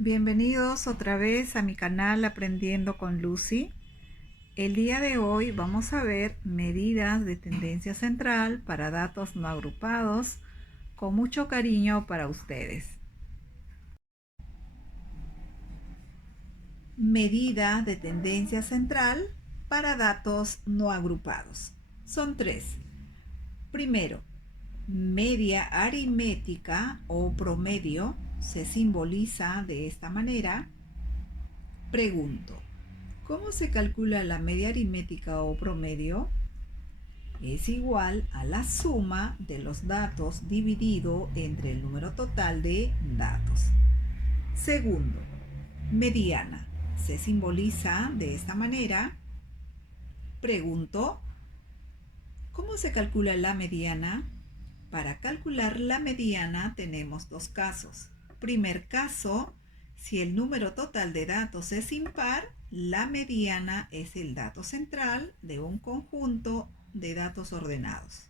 Bienvenidos otra vez a mi canal Aprendiendo con Lucy. El día de hoy vamos a ver medidas de tendencia central para datos no agrupados con mucho cariño para ustedes. Medida de tendencia central para datos no agrupados. Son tres. Primero, media aritmética o promedio se simboliza de esta manera. Pregunto, ¿cómo se calcula la media aritmética o promedio? Es igual a la suma de los datos dividido entre el número total de datos. Segundo, mediana se simboliza de esta manera. Pregunto, ¿cómo se calcula la mediana? Para calcular la mediana tenemos dos casos. Primer caso, si el número total de datos es impar, la mediana es el dato central de un conjunto de datos ordenados.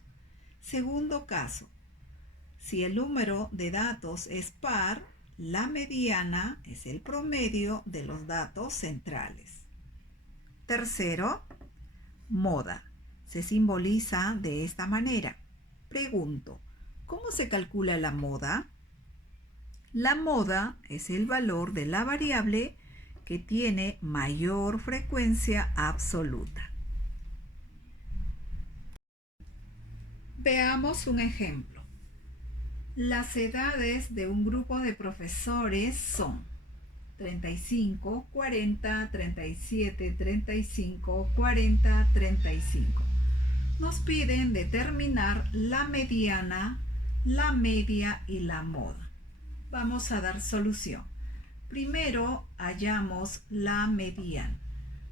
Segundo caso, si el número de datos es par, la mediana es el promedio de los datos centrales. Tercero, moda. Se simboliza de esta manera. Pregunto, ¿cómo se calcula la moda? La moda es el valor de la variable que tiene mayor frecuencia absoluta. Veamos un ejemplo. Las edades de un grupo de profesores son 35, 40, 37, 35, 40, 35. Nos piden determinar la mediana, la media y la moda. Vamos a dar solución. Primero hallamos la mediana.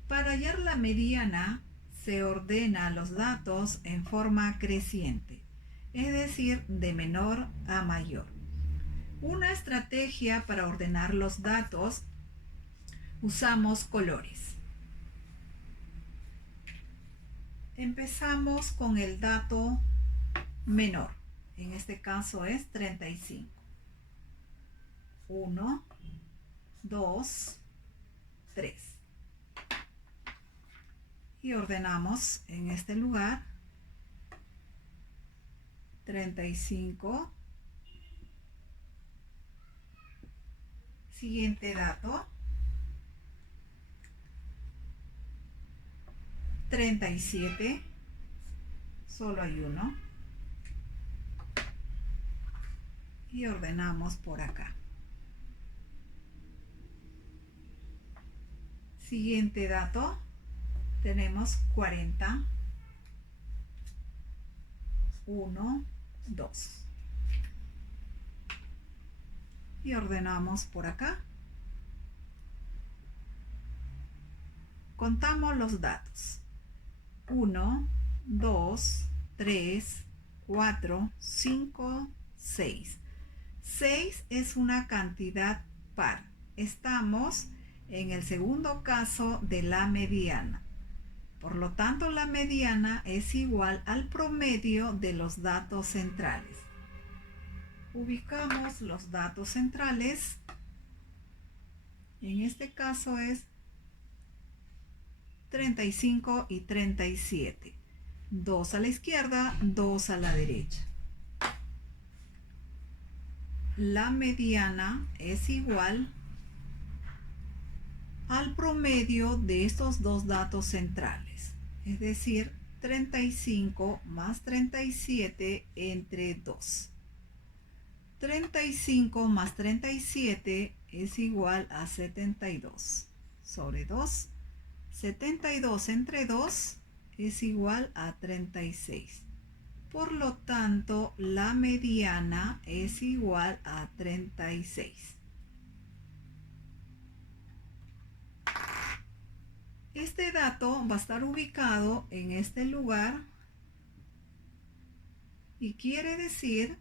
Para hallar la mediana se ordena los datos en forma creciente, es decir, de menor a mayor. Una estrategia para ordenar los datos, usamos colores. Empezamos con el dato menor. En este caso es 35. 1, 2, 3. Y ordenamos en este lugar 35. Siguiente dato. 37. Solo hay uno. Y ordenamos por acá. Siguiente dato. Tenemos 40. 1, 2. Y ordenamos por acá. Contamos los datos. 1, 2, 3, 4, 5, 6. 6 es una cantidad par. Estamos en el segundo caso de la mediana. Por lo tanto, la mediana es igual al promedio de los datos centrales. Ubicamos los datos centrales. En este caso es 35 y 37. 2 a la izquierda, 2 a la derecha. La mediana es igual al promedio de estos dos datos centrales, es decir, 35 más 37 entre 2. 35 más 37 es igual a 72 sobre 2. 72 entre 2 es igual a 36. Por lo tanto, la mediana es igual a 36. Este dato va a estar ubicado en este lugar y quiere decir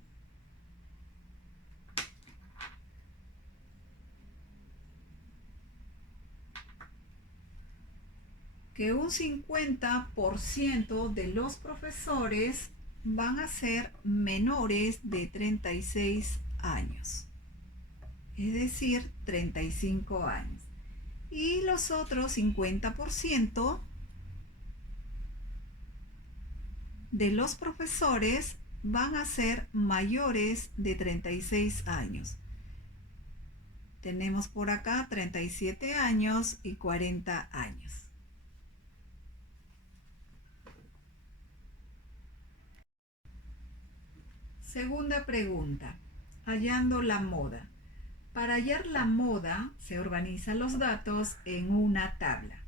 que un 50% de los profesores van a ser menores de 36 años. es decir, 35 años. Y los otros 50% de los profesores van a ser mayores de 36 años. Tenemos por acá 37 años y 40 años. Segunda pregunta. Hallando la moda. Para hallar la moda, se organizan los datos en una tabla.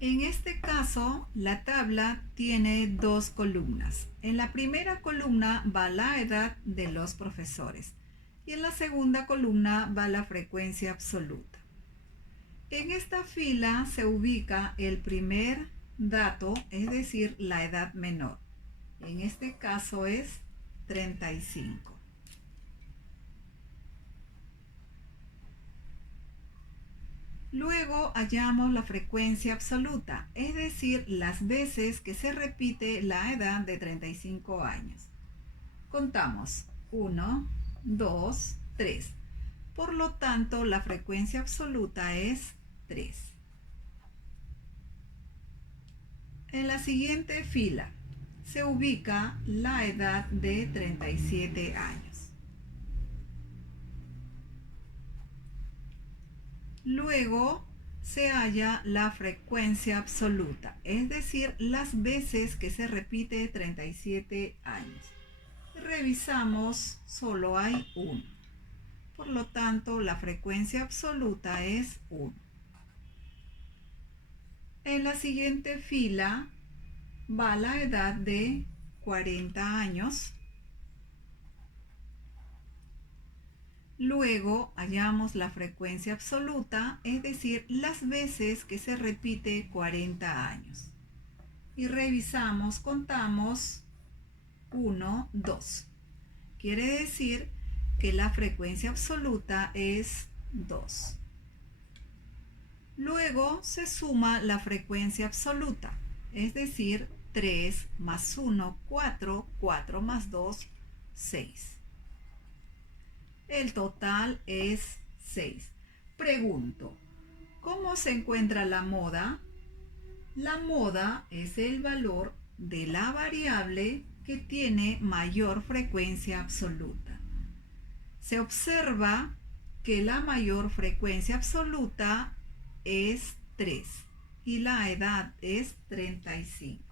En este caso, la tabla tiene dos columnas. En la primera columna va la edad de los profesores y en la segunda columna va la frecuencia absoluta. En esta fila se ubica el primer dato, es decir, la edad menor. En este caso es 35. Luego hallamos la frecuencia absoluta, es decir, las veces que se repite la edad de 35 años. Contamos 1, 2, 3. Por lo tanto, la frecuencia absoluta es 3. En la siguiente fila se ubica la edad de 37 años. Luego se halla la frecuencia absoluta, es decir, las veces que se repite 37 años. Revisamos, solo hay 1. Por lo tanto, la frecuencia absoluta es 1. En la siguiente fila va la edad de 40 años. Luego hallamos la frecuencia absoluta, es decir, las veces que se repite 40 años. Y revisamos, contamos 1, 2. Quiere decir que la frecuencia absoluta es 2. Luego se suma la frecuencia absoluta, es decir, 3 más 1, 4, 4 más 2, 6. El total es 6. Pregunto, ¿cómo se encuentra la moda? La moda es el valor de la variable que tiene mayor frecuencia absoluta. Se observa que la mayor frecuencia absoluta es 3 y la edad es 35.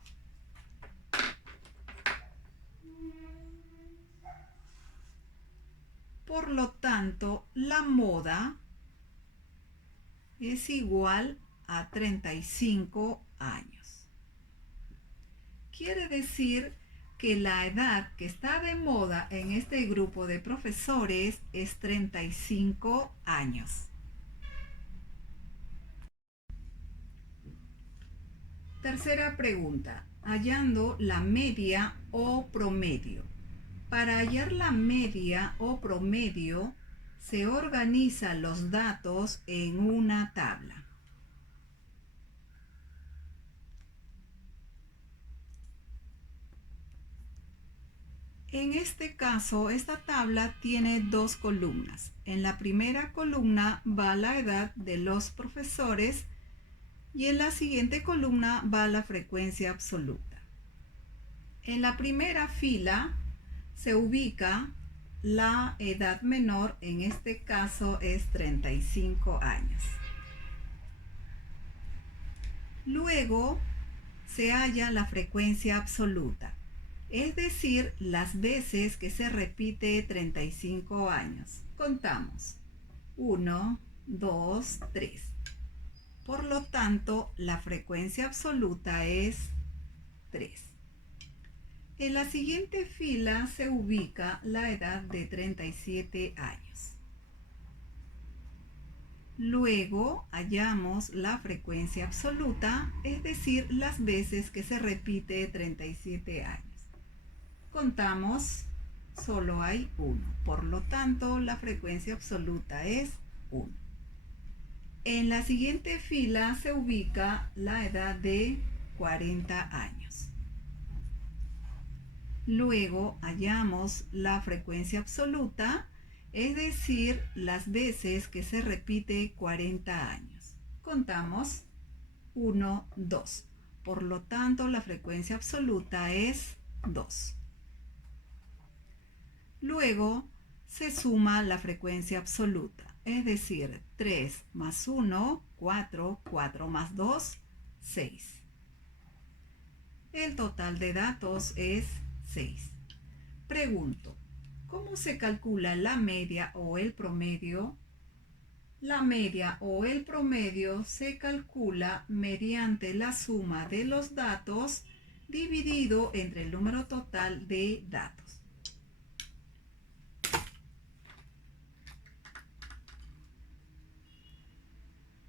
Por lo tanto, la moda es igual a 35 años. Quiere decir que la edad que está de moda en este grupo de profesores es 35 años. Tercera pregunta, hallando la media o promedio. Para hallar la media o promedio, se organizan los datos en una tabla. En este caso, esta tabla tiene dos columnas. En la primera columna va la edad de los profesores y en la siguiente columna va la frecuencia absoluta. En la primera fila se ubica la edad menor, en este caso es 35 años. Luego se halla la frecuencia absoluta, es decir, las veces que se repite 35 años. Contamos 1, 2, 3. Por lo tanto, la frecuencia absoluta es 3. En la siguiente fila se ubica la edad de 37 años. Luego hallamos la frecuencia absoluta, es decir, las veces que se repite 37 años. Contamos, solo hay 1. Por lo tanto, la frecuencia absoluta es 1. En la siguiente fila se ubica la edad de 40 años. Luego hallamos la frecuencia absoluta, es decir, las veces que se repite 40 años. Contamos 1, 2. Por lo tanto, la frecuencia absoluta es 2. Luego se suma la frecuencia absoluta, es decir, 3 más 1, 4, 4 más 2, 6. El total de datos es 6. Pregunto, ¿cómo se calcula la media o el promedio? La media o el promedio se calcula mediante la suma de los datos dividido entre el número total de datos.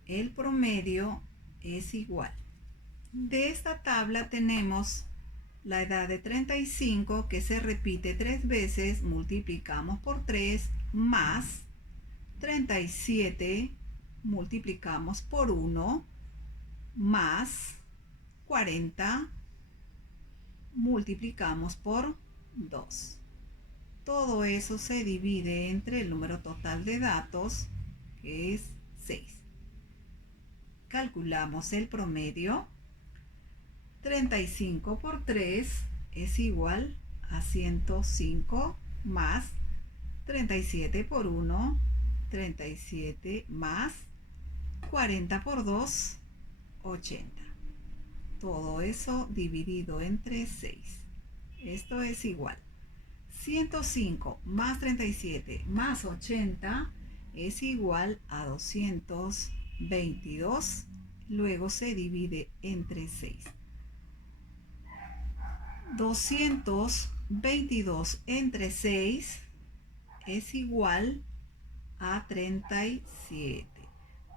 El promedio es igual. De esta tabla tenemos la edad de 35 que se repite 3 veces, multiplicamos por 3, más 37 multiplicamos por 1, más 40 multiplicamos por 2. Todo eso se divide entre el número total de datos, que es 6. Calculamos el promedio. 35 por 3 es igual a 105, más 37 por 1, 37 más 40 por 2, 80. Todo eso dividido entre 6. Esto es igual. 105 más 37 más 80 es igual a 222. Luego se divide entre 6. 222 entre 6 es igual a 37.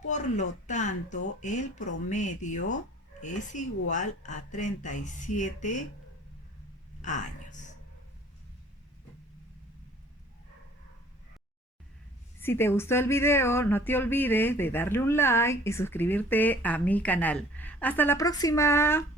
Por lo tanto, el promedio es igual a 37 años. Si te gustó el video, no te olvides de darle un like y suscribirte a mi canal. ¡Hasta la próxima!